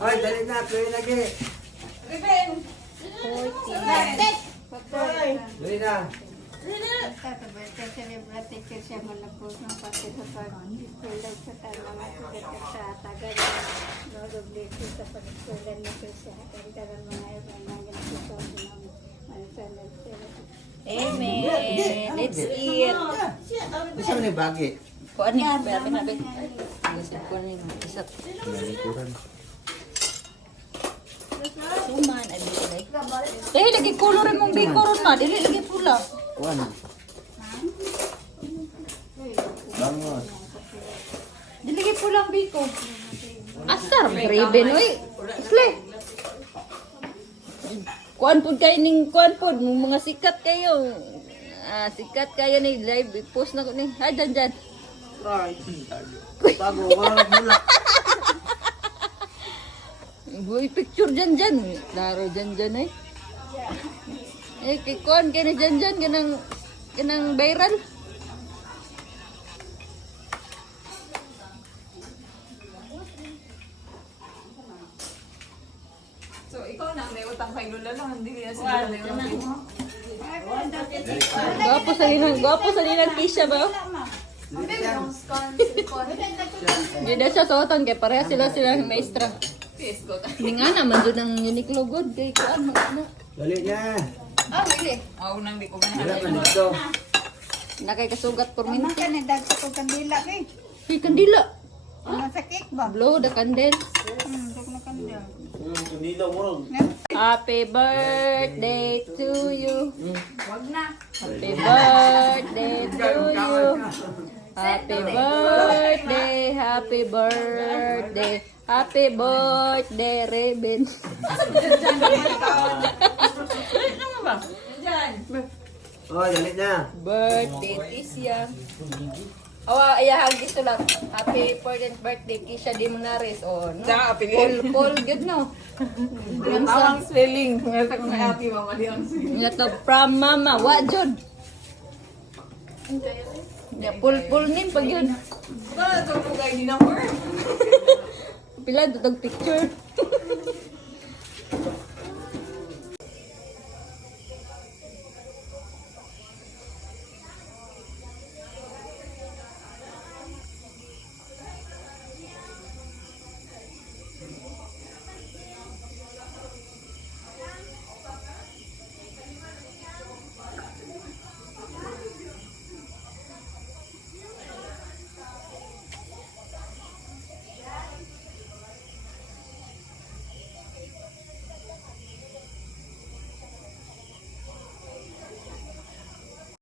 Hoy, dali na, tuloy lagi. Riben! 40. Tuloy na. Amen. Let's eat. Isa mo na yung bagi. Kuan ni, bayar ka na ba? Gusto ko ni isa. Nalikuran. Suman ay bilay. Lagi kolorin mong biko ron ma, dili lagi pula. Kuan. Bangos. Dili lagi pulang biko. Asar riben oy. Isle. Kuan pud kay ning kuan pud mga sikat kayo. Sikat kayo ni live post na ko ni. Hay dyan. Right. Bago, wala mula. Boy picture dyan. Laro dyan eh. Kay kuan kay na dyan kanang viral. So, ikaw na may utang kay Lola lang. Hindi na sila may utang. Gwapo sa nilang Kisha ba? Hindi na siya suotan kay pareha sila maestra. Hindi nga naman doon ang Uniqlo good kay kuan mo na. Dali na. Wili. Nang di ko Wala ganahan. man dito. Nakay kasugat por minute. Ka na dagsa ko kandila kay. Hey, kandila. Ano sa cake ba? Blow the candle. Dug na kandila. Kandila mo. Happy birthday to you. Wag na. Happy birthday to you. Happy birthday, happy birthday, happy birthday, Reben. Ano nga ba? Diyan. Oh, dali na. Birthday, Tisya. Ayahag gusto lang. Happy 14th birthday, Kisha Dimonares. Oh, no? Tsaka apelyido. Call good, no? Ang tamang spelling. Ngata ko na happy mama di ang spelling. Ito, from mama. What, Jod? Pul-nin pag yun. Ba, ito po kayo di number. Pila, dutog picture.